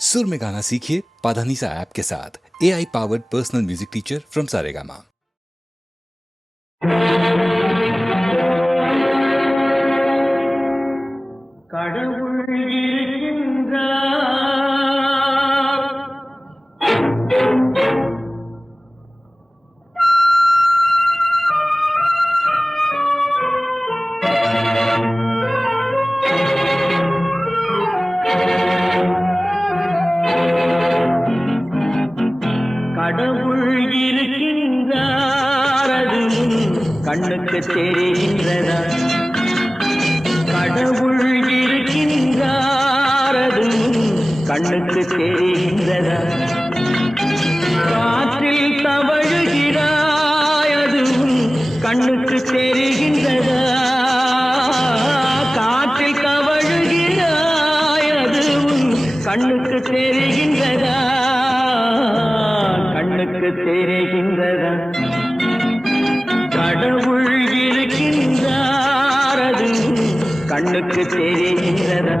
सुर में गाना सीखिए पाधानीसा ऐप के साथ। AI powered personal music teacher from Saregama. கடவுள் இருக்கின்றார். கடவுள் இருக்கின்றார், அதுவும் கண்ணுக்கு தெரிகின்றதா? கடவுள் இருக்கின்றார், அதுவும் கண்ணுக்கு தெரிகின்றதா? காற்றில் தவழுகிறாய், அதுவும் கண்ணுக்கு தெரிகின்றதா? காற்றில் தவழுகிறாய், அதுவும் கண்ணுக்கு தெரிகின்றதா? கண்ணுக்கு தெரிகின்றதா? கடவுள் இருக்கின்றார், அதுவும் கண்ணுக்கு தெரிகின்றதா?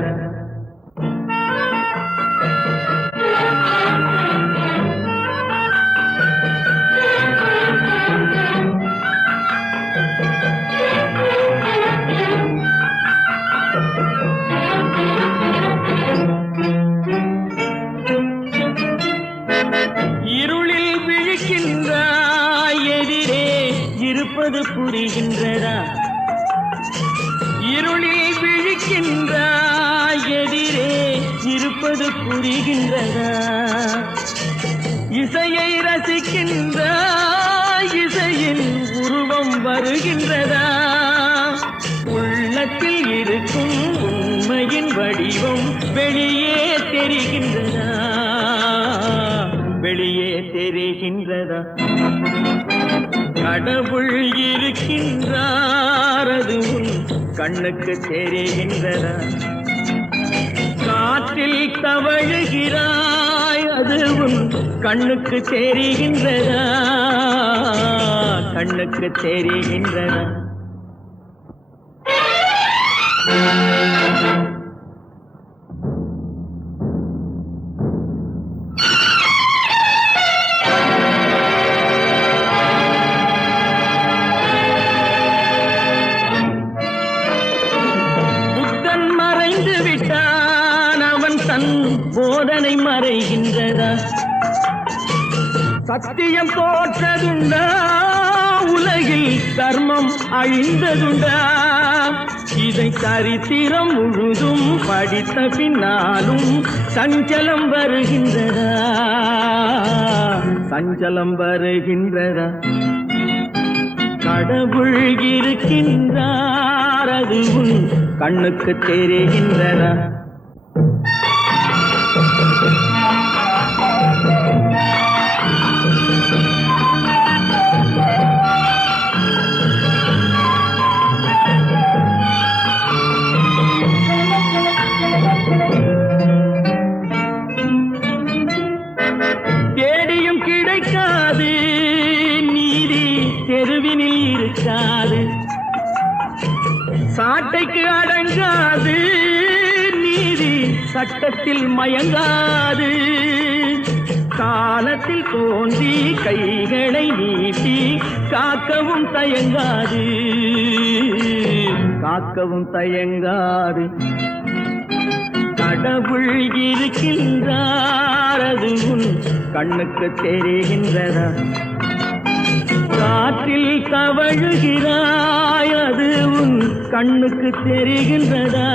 இருளில் விழிக்கின்றாய், எதிரே இருப்பது புரிகின்றதா? இருளில் விழிக்கின்றாய், எதிரே இருப்பது புரிகின்றதா? இசையை ரசிக்கின்றாய், இசையின் உருவம் வருகின்றதா? உள்ளத்தில் இருக்கும் உண்மையின் வடிவம் வெளியே தெரிகின்றதா? வெளியே தெரிகின்றதா? கடவுள் இருக்கின்றார், அதுவும் கண்ணுக்கு தெரிகின்றதா? காற்றில் தவழுகிறாய், அதுவும் கண்ணுக்கு தெரிகின்றதா? கண்ணுக்கு தெரிகின்றதா? போதனை மறைகின்றதா? சத்தியம் தோற்றதுண்டா? உலகில் தர்மம் அழிந்ததுண்டா? இதை சரித்திரம் முழுதும் படித்த பின்னாலும் சஞ்சலம் வருகின்றதா? சஞ்சலம் வருகின்றதா? கடவுள் இருக்கின்றார், அதுவும் கண்ணுக்கு தெரிகின்றதா? தேடியும் கிடைக்காது, நீதி தெருவினில் இருக்காது. சாட்டைக்கு அடங்காது, நீதி சட்டத்தில் மயங்காது. காலத்தில் தோன்றி கைகளை நீட்டி காக்கவும் தயங்காது, காக்கவும் தயங்காது. கடவுள் இருக்கின்றார், அதுவும் கண்ணுக்கு தெரிகின்றதா? காற்றில் தவழுகிறாய், அதுவும் கண்ணுக்கு தெரிகின்றதா?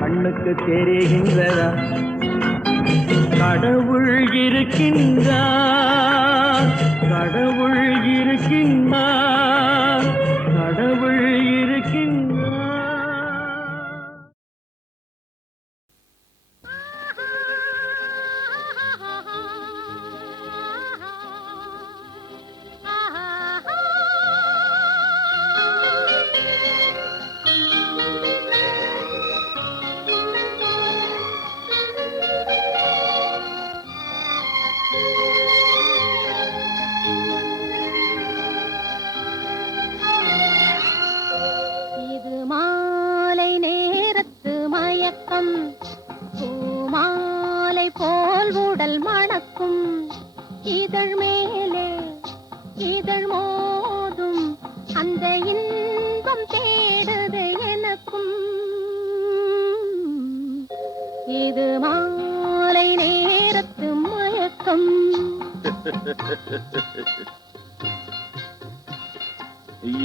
கண்ணுக்கு தெரிகின்றதா? கடவுள் இருக்கின்றார், கடவுள் இருக்கின்றார், கடவுள் இருக்கின்றார். காதல் மணக்கும் இதழ் மேலே இதழ் மோதும் அந்த இன்பம் தேடுது எனக்கும். இது மாலை நேரத்து மயக்கம்.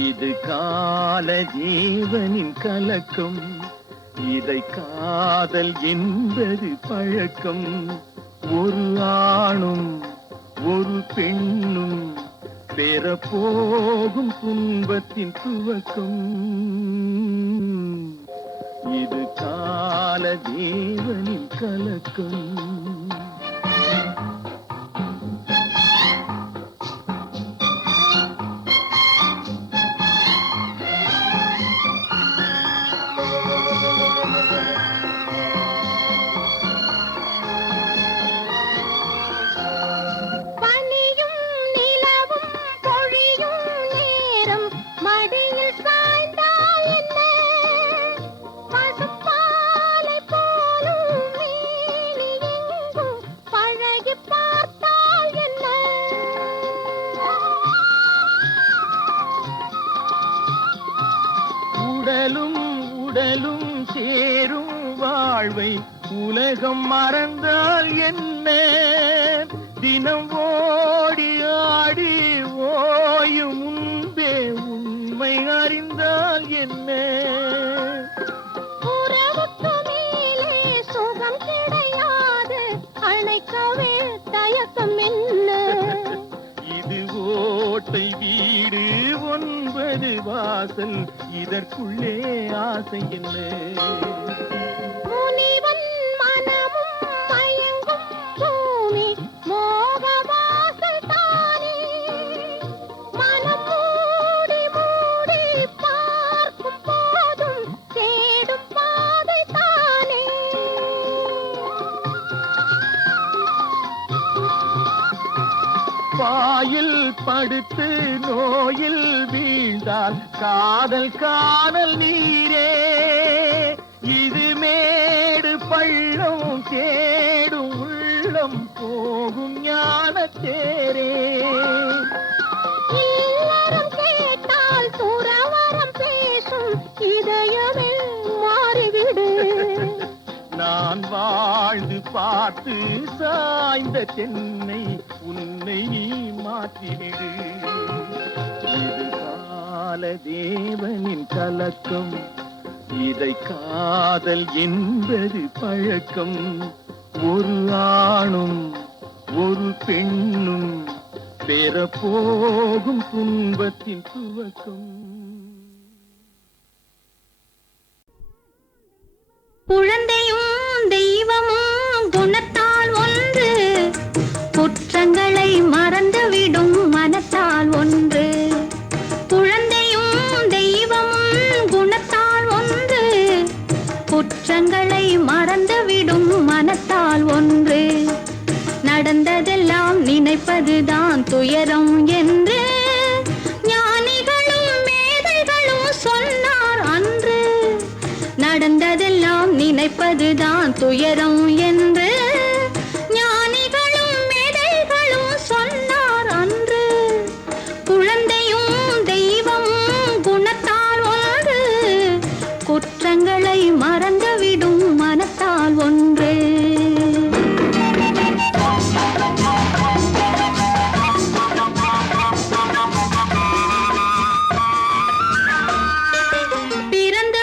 இது கால ஜீவனின் கலக்கம். இதை காதல் என்பது பழக்கம். ஒரு ஆணும் ஒரு பெண்ணும் பெறப்போகும் துன்பத்தின் துவக்கம். இது கால ஜீவனின் கலக்கம். உடலும் உடலும் சேரும் வாழ்வை உலகம் மறந்தால் என்ன? தினம் ஓடி ஆடி ஓயும் முன்பே உண்மை அறிந்தால் என்ன? உறவுக்கு மேலே சுகம் கிடையாது, அணைக்கவே தயக்கம் என்ன? இது ஓட்டை வீடு 9 வாசல், இதற்குள்ளே ஆசை என்ன? முனிவன் மனமும் மயங்கும் பூமி மோக வாசல் தானே. மனம் மூடி மூடி பார்க்கும் போதும் தேடும் பாதை தானே. பாயில் படுத்து நோயில் வீழ்ந்தால் காதல் காணல் நீரே. இது மேடு பள்ளம் கேடும் உள்ளம் போகும் ஞானத்தேரே. இல்லறம் கேட்டால் துறவறம் பேசும் இதயமே மாறிவிடு. நான் வாழ்ந்து பார்த்து சாய்ந்த தென்னை உன்னை நீ மாற்றிவிடு. இது கால தேவனின் கலக்கம். இதை காதல் என்பது பழக்கம். ஒரு ஆணும் ஒரு பெண்ணும் பெறப்போகும் துன்பத்தின் துவக்கம். குழந்தையும் தெய்வமும் குணத்தால் ஒன்று, குற்றங்களை மறந்துவிடும் மனத்தால் ஒன்று. குழந்தையும் தெய்வமும் குணத்தால் ஒன்று, குற்றங்களை மறந்துவிடும் மனத்தால் ஒன்று. நடந்ததெல்லாம் நினைப்பதுதான் துயரம் என்று ஞானிகளும் மேதைகளும் சொன்னார் அன்று. நடந்ததெல்லாம் நினைப்பதுதான் துயரம் என்று ஞானிகளும் மேதைகளும் சொன்னார் அன்று. குழந்தையும் தெய்வமும் குணத்தால் ஒன்று, குற்றங்களை மறந்துவிடும் மனத்தால் ஒன்று. பிறந்து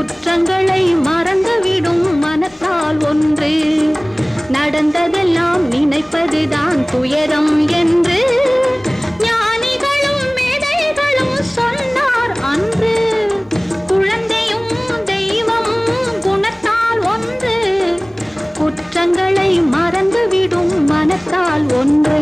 குற்றங்களை மறந்துவிடும் மனத்தால் ஒன்று. நடந்ததெல்லாம் நினைப்பதுதான் துயரம் என்று ஞானிகளும் மேதைகளும் சொன்னார் அன்று. குழந்தையும் தெய்வமும் குணத்தால் ஒன்று. குற்றங்களை மறந்துவிடும் மனத்தால் ஒன்று.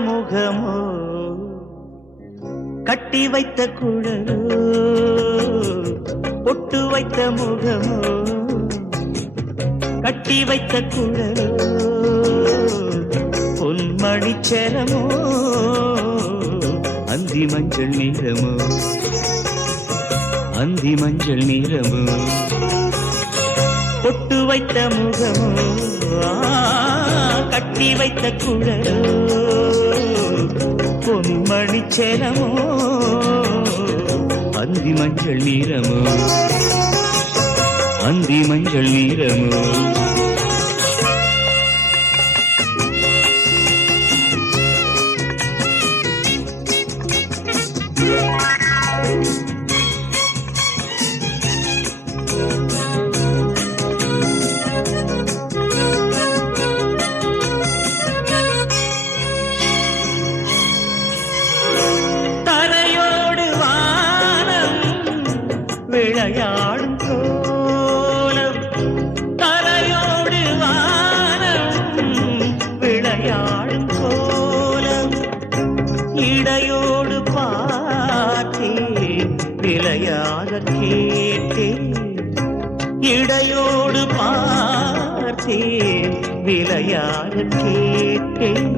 முகமோ கட்டி வைத்த குழலோ பொட்டு வைத்த முகமோ கட்டி வைத்த குழலோ பொன்மணி செலமோ அந்தி மஞ்சள் நிறமோ அந்தி மஞ்சள் நிறமோ பொட்டு வைத்த முகமோ கட்டி வைத்த குழலோ பொன்மணி செலமோ அந்தி மஞ்சள் நிறமோ அந்தி மஞ்சள் நிறமோ விளையாடும் கோலம் தரையோடு வானம் விளையாடும் கோலம் இடையோடு பார்த்தேன் விளையாக கேட்டேன் இடையோடு பார்த்தேன் விளையாக கேட்டேன்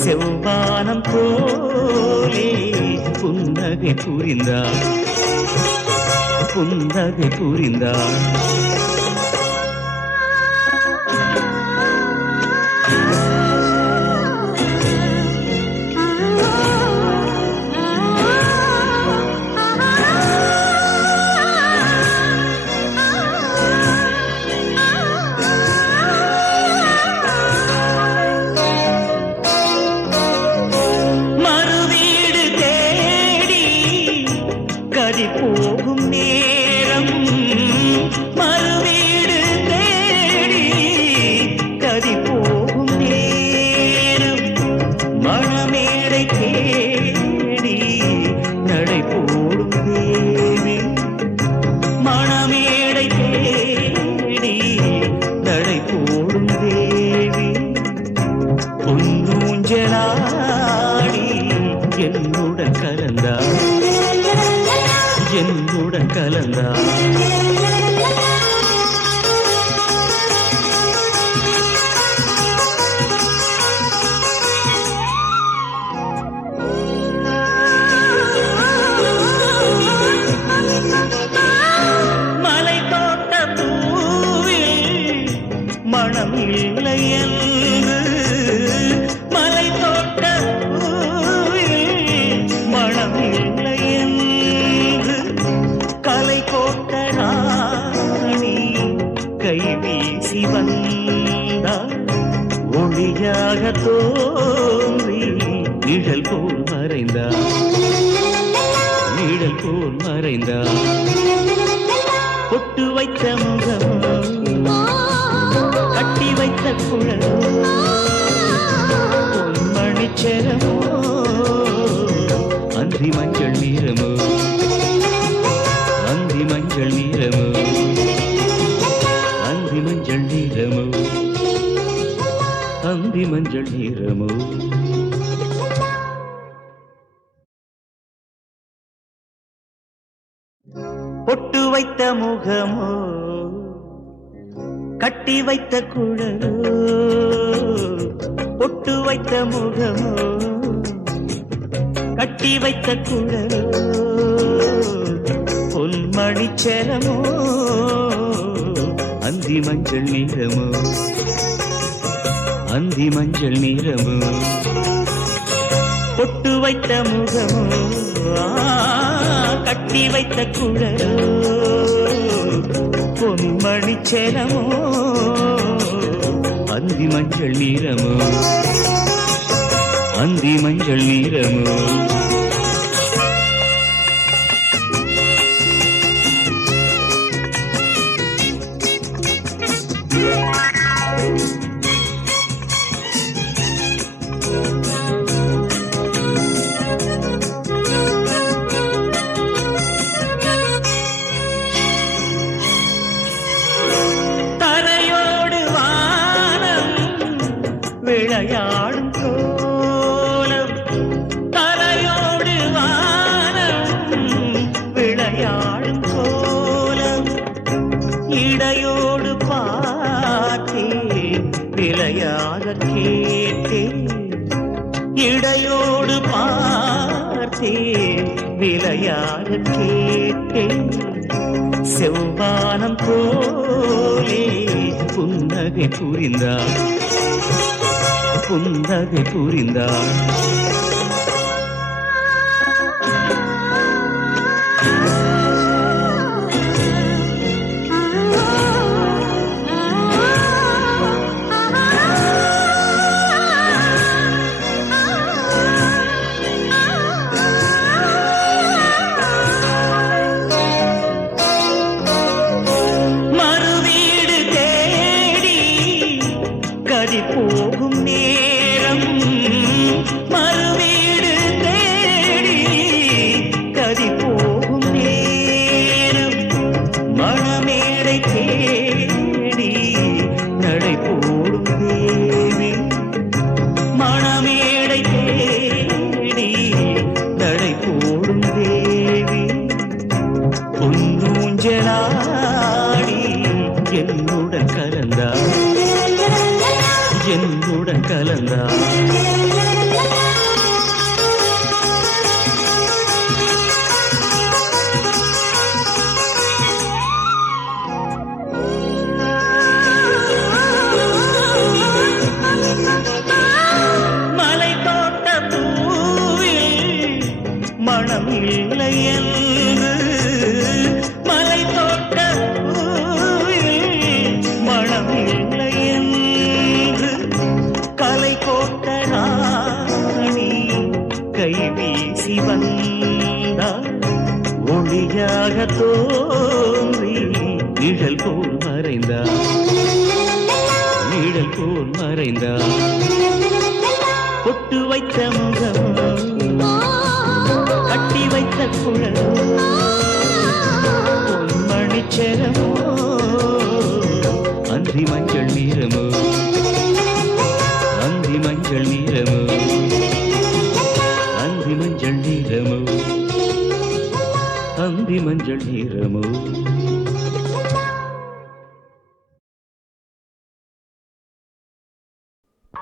செவ்வானம் போலே புன்னகை புரிந்தார் புன்னகை புரிந்தாள் மறுவீடு தேடி கதி போகும் நேரம் மறுவீடு தேடி கதி போகும் நேரம் மணமேடை தேடி நடை போடும் தேவி மணமேடை தேடி நடை போடும் தேவி பொன்னூஞ்சலாடி என்னுடன் கலந்தார் என்னுடன் கலந்தார் மலை தோட்ட பூவில் மனம் இல்லை என்று மலை தோட்ட பூவில் மனம் இல்லை என்று கலை கோட்ட ராணி கை வீசி வந்தார் ஒளியாக தோன்றி நிழல் போல் மறைந்தார் நிழல் போல் மறைந்தார் பொட்டு வைத்த முகமோ கட்டி வைத்த குழலோ பொன்மணி செலமோ அந்தி மஞ்சள் நிறமோ அந்தி மஞ்சள் நிறமோ அந்தி மஞ்சள் நிறமோ அந்தி மஞ்சள் நிறமோ பொட்டு வைத்த முகமோ கட்டி வைத்த குழலோ பொட்டு வைத்த முகமோ கட்டி வைத்த குழலோ பொன்மணி செலமோ அந்தி மஞ்சள் நிறமோ அந்தி மஞ்சள் நிறமோ பொட்டு வைத்த முகமோ கட்டி வைத்த குழலோ பொன்மணி செலமோ அந்தி மஞ்சள் நிறமோ அந்தி மஞ்சள் நிறமோ விளையாடும் ஆடும் கோலம் இடையோடு பார்த்தேன் விலையாக கேட்டேன் இடையோடு பார்த்தேன் விலையாக கேட்டேன் செவ்வானம் போலே புன்னகை புரிந்தாள் புன்னகை புரிந்தாள் போகும் நேரம் மறுவீடு தேடி கதி போகும் நேரம் மணமேடை தேடி நடை போடும் தேவி மணமேடை தேடி நடை போடும் தேவி பொன்னூஞ்சலாடி என்னுடன் கலந்தார் என்னுடன் கலந்தார் மலை தோட்ட பூவில் மனம் இல்லை என்று மலை தோட்ட பூவில் மனம் இல்லை என்று கலை கோட்ட ராணி கை வீசி வந்தார் ஒளியாக தோன்றி நிழல் போல் மறைந்தார் நிழல் போல் மறைந்தார் பொட்டு வைத்த முகம் கட்டி வைத்த குழல் பொன்மணிச்சரமோ அந்தி மஞ்சள் நீரமோ அந்தி மஞ்சள் நீரமோ அந்தி மஞ்சள் நீரமோ அந்தி மஞ்சள் நீரமோ ஆ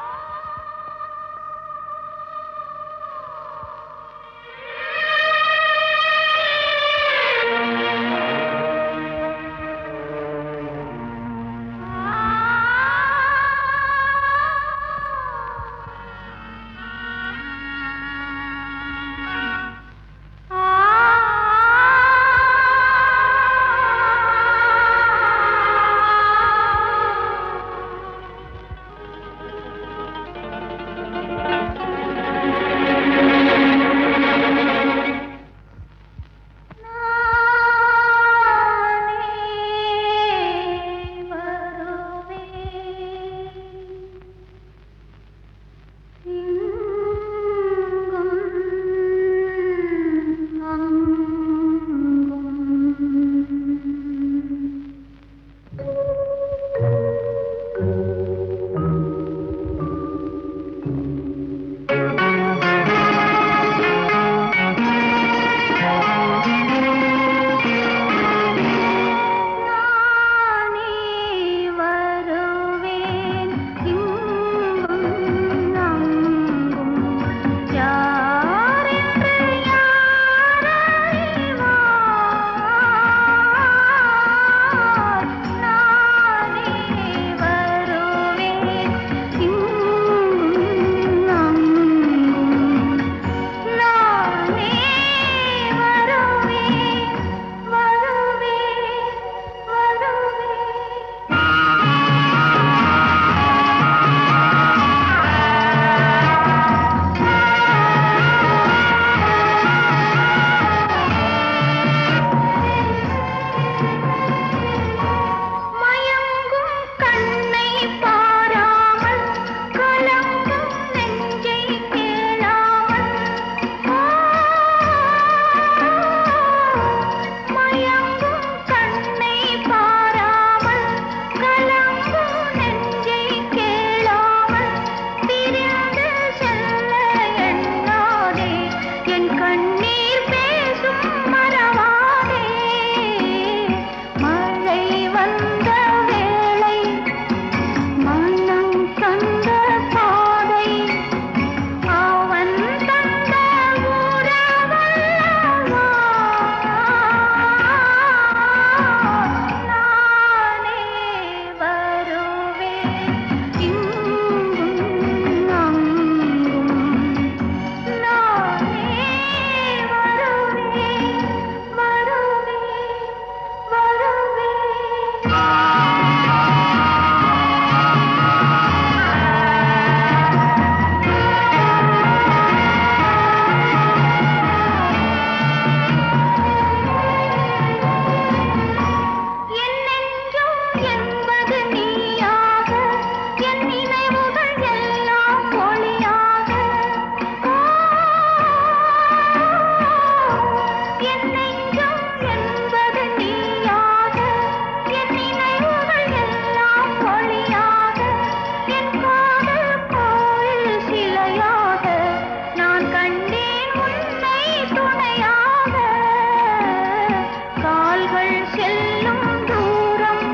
செல்லும் தூரம்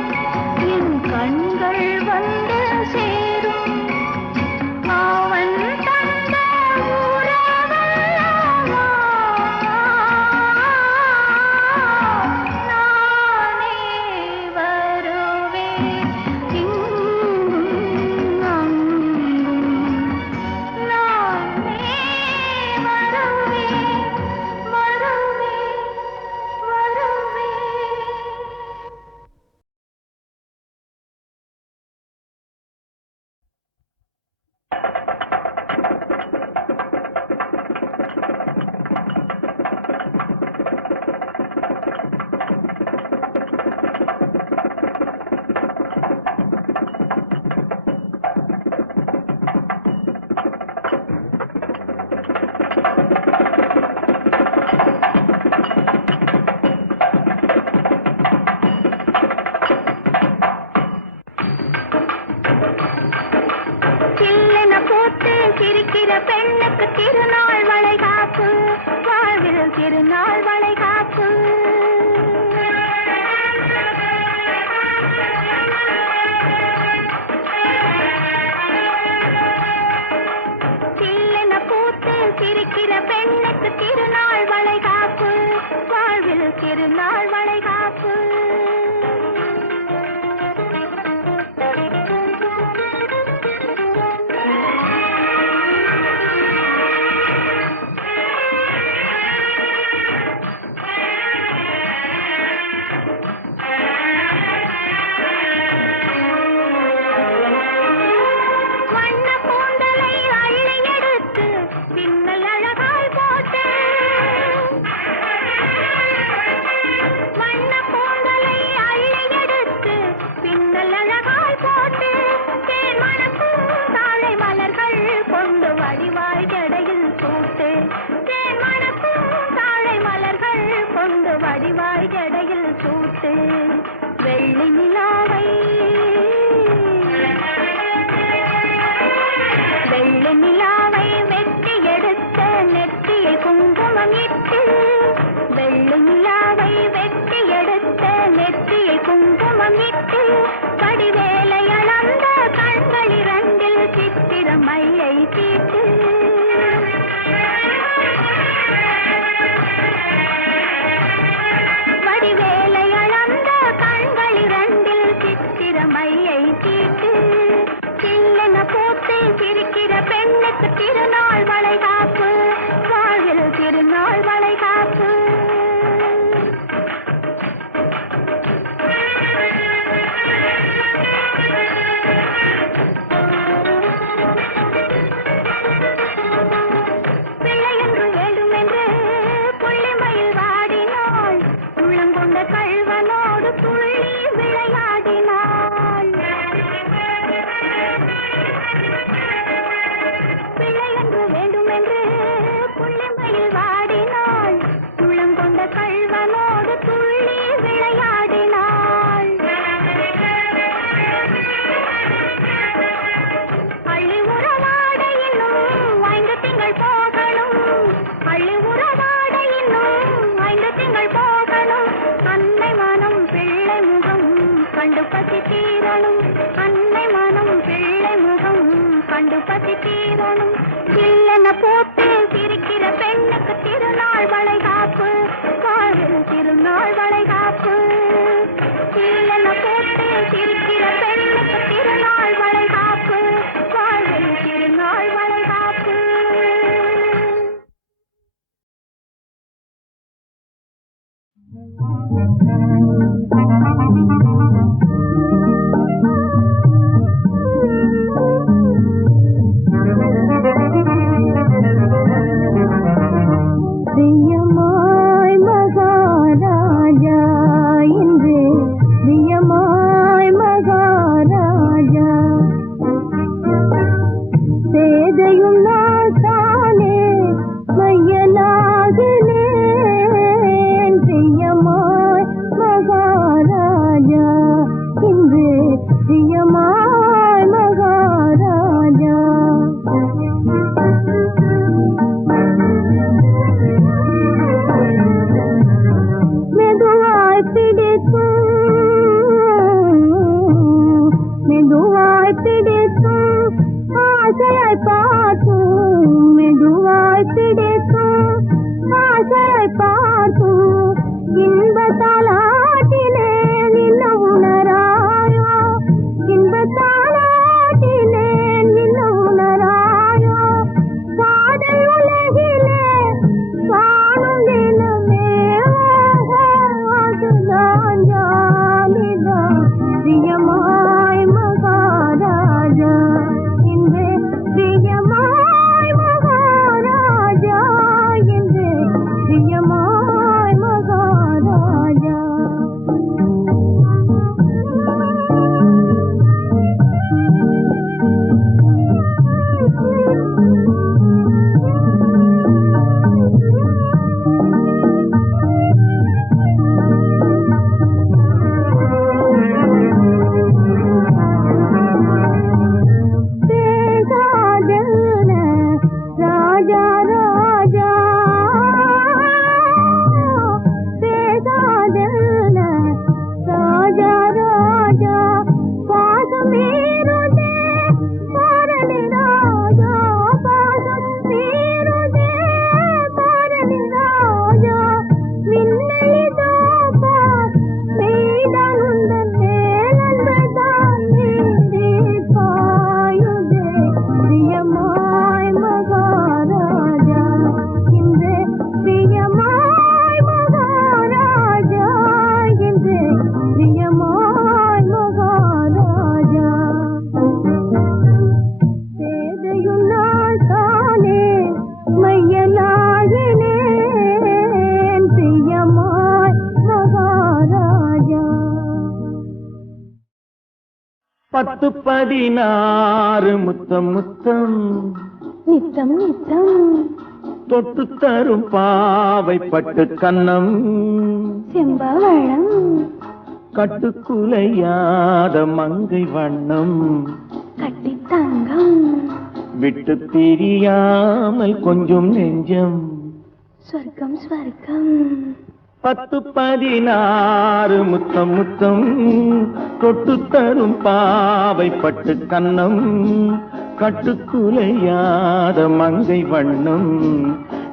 என் கண்கள் வந்து சேரும் அவன் தந்த உறவல்லவா நானே வருவேன் இங்கும் அங்கும் நானே வருவேன் வருவேன் வருவேன் சில்லென பூத்து சிரிக்கிற பெண்ணுக்கு திருநாள் வளைகாப்பு வாழ்வில் திருநாள் வளைகாப்பு சில்லென பூத்து சிரிக்கிற பெண்ணுக்கு திருநாள் வளைகாப்பு வாழ்வில் திருநாள் வளைகாப்பு வண்ண கூந்தலை அள்ளி எடுத்து பின்னல் அழகாய் போட்டு வண்ண கூந்தலை அள்ளி எடுத்து பின்னல் அழகாய் போட்டு தேன் மணக்கும் தாழை மலர்கள் கொண்டு வடிவாய் ஜடையில் சூட்டு தேன் மணக்கும் தாழை மலர்கள் கொண்டு வடிவாய் ஜடையில் சூட்டு வெள்ளி நிலாவை வெள்ளி நிலாவை வெட்டி எடுத்த நெற்றியை குங்குமம் இட்டு வெள்ளி நிலாவை வெட்டி எடுத்த நெற்றியை குங்குமம் இட்டு வடிவேலை அளந்த கண்கள் இரண்டில் சித்திர மையை தீட்டு வடிவேலை அளந்த கண்கள் இரண்டில் சித்திர மையை தீட்டு சில்லென பூத்து சிரிக்கிற பெண்ணுக்கு திருநாள் வளைகாப்பு வாழ்வில் திருநாள் வளைகாப்பு பிள்ளை என்று வேண்டுமென்று புள்ளிமயில் வாடினாள் உள்ளங்கொண்ட கள்வனோடு துள்ளி விளையாடினாள் பிள்ளை என்று வேண்டுமென்று புள்ளிமயில் வாடினாள் உள்ளங்கொண்ட கள்வனோடு துள்ளி விளையாடினாள் அள்ளி உறவாட இன்னும் 5 திங்கள் போகணும் அள்ளி உறவாட இன்னும் 5 திங்கள் போகணும் அன்னை மனம் பிள்ளை முகம் கண்டு பசி தீரணும் அன்னை மனம் பிள்ளை முகம் கண்டு பசி தீரணும் இல்லென போட்டு சிரிக்கிற பெண்ணுக்கு திருநாள் வளைகாப்பு வாழ்வில் திருநாள் வளைகாப்பு இல்லென போட்டு சிரிக்கிற பெண்ணுக்கு திருநாள் வளைகாப்பு வாழ்வில் திருநாள் வளைகாப்பு பிரியமாய் மகாராஜா 10 16 முத்தம் முத்தம் நித்தம் நித்தம் தொட்டு தரும் பாவை பட்டு கன்னம் செம்பவளம் கட்டுக்குலையாத மங்கை வண்ணம் கட்டி தங்கம் விட்டு பிரியாமல் கொஞ்சம் நெஞ்சம் சொர்க்கம் ஸ்வர்க்கம் 10 16 முத்தம் முத்தம் தொட்டு தரும் பாவை பட்டு கன்னம் கட்டுக்குலையாத மங்கை வண்ணம்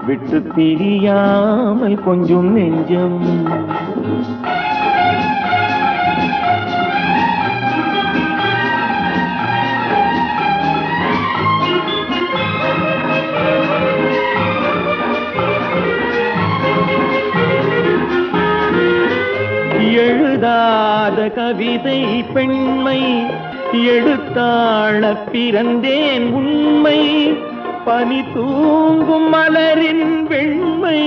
விட்டு பிரியாமல் கொஞ்சம் நெஞ்சம் எழுதாத கவிதை பெண்மை எடுத்தாள பிறந்தேன் உண்மை பனி தூங்கும் மலரின் வெண்மை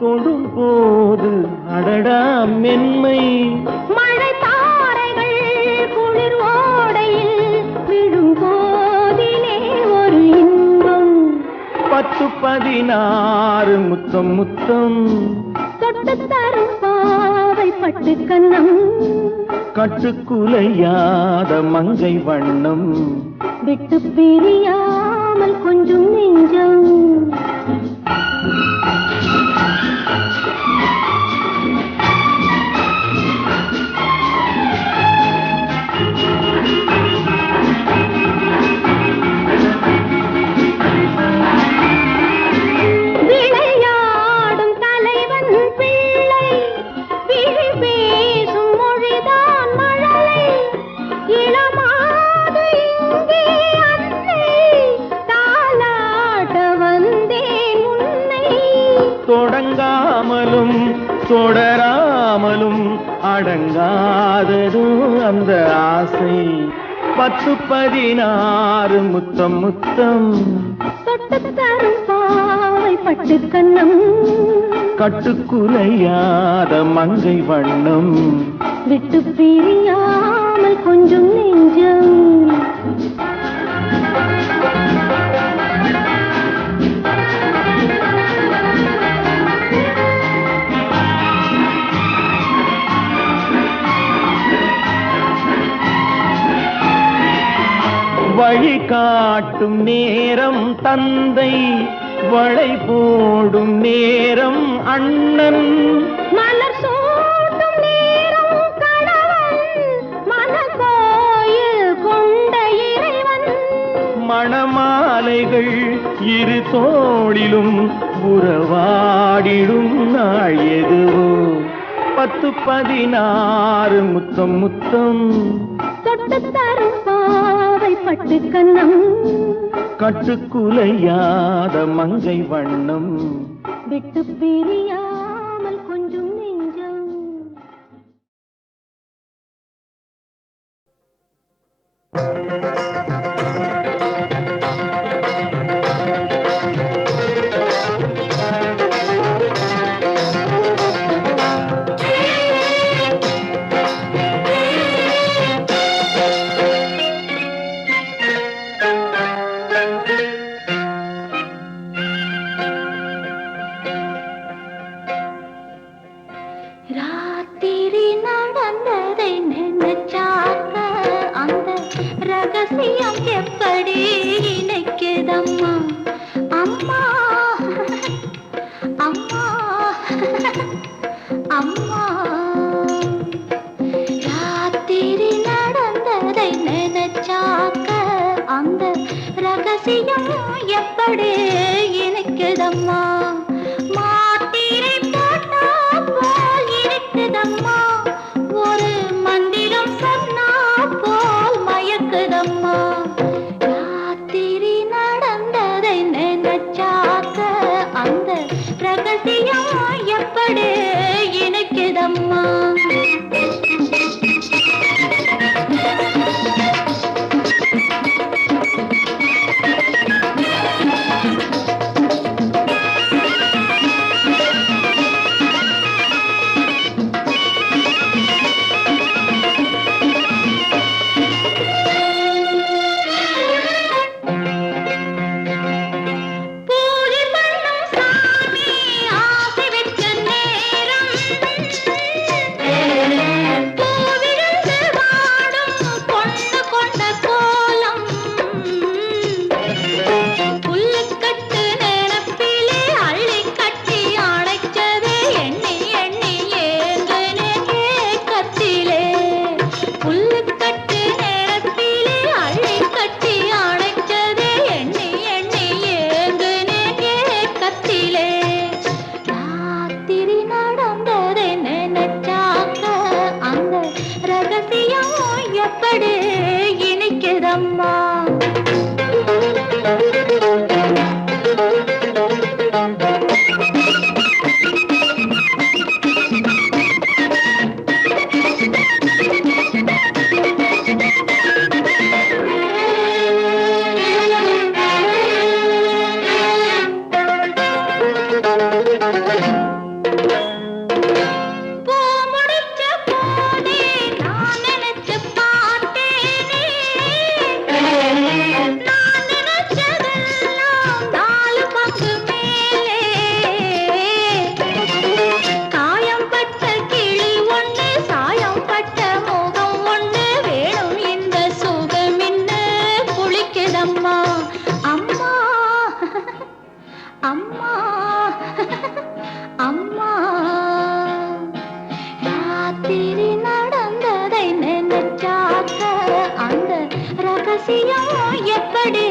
தொடும் போது அடடா மென்மை மழை தாரைகள் குளிர் ஓடையில் விழும் போதிலே ஒரு இன்பம் 10 16 முத்தம் முத்தம் தொட்டு தரும் பாவை பட்டு கன்னம் கட்டுக்குலையாத மங்கை வண்ணம் விட்டு பிரியாமல் கொஞ்சம் நெஞ்சம் விளையாடும் தலைவன் பிள்ளை விழி பேசும் மொழிதான் மழலை இளமாது இங்கே அன்னை தாலாட்ட வந்தேன் உன்னை தொடங்காமலும் தொடராமலும் அடங்காதது அந்த ஆசை 10 16 முத்தம் முத்தம் தொட்டு தரும் பாவை பட்டு கன்னம் கட்டுக்குலையாத மங்கை வண்ணம் விட்டு பிரியாமல் கொஞ்சம் நெஞ்சம் வழி காட்டும் நேரம் தந்தை வளை போடும் நேரம் அண்ணன் மலர் சூட்டும் நேரம் கணவன் மனக்கோயில் கொண்ட இறைவன் மணமாலைகள் இரு தோளிலும் உறவாடிடும் நாள் எதுவோ 10 16 முத்தம் முத்தம் தொட்டு தரும் பாவை பட்டு கன்னம் கட்டுக்குலையாத மங்கை வண்ணம் விட்டு பிரியாமல் கொஞ்சம் நெஞ்சம் எப்படி இனிக்குதம்மா அம்மா அம்மா ராத்திரி நடந்ததை நினைச்சாக்க அந்த ரகசியம் எப்படி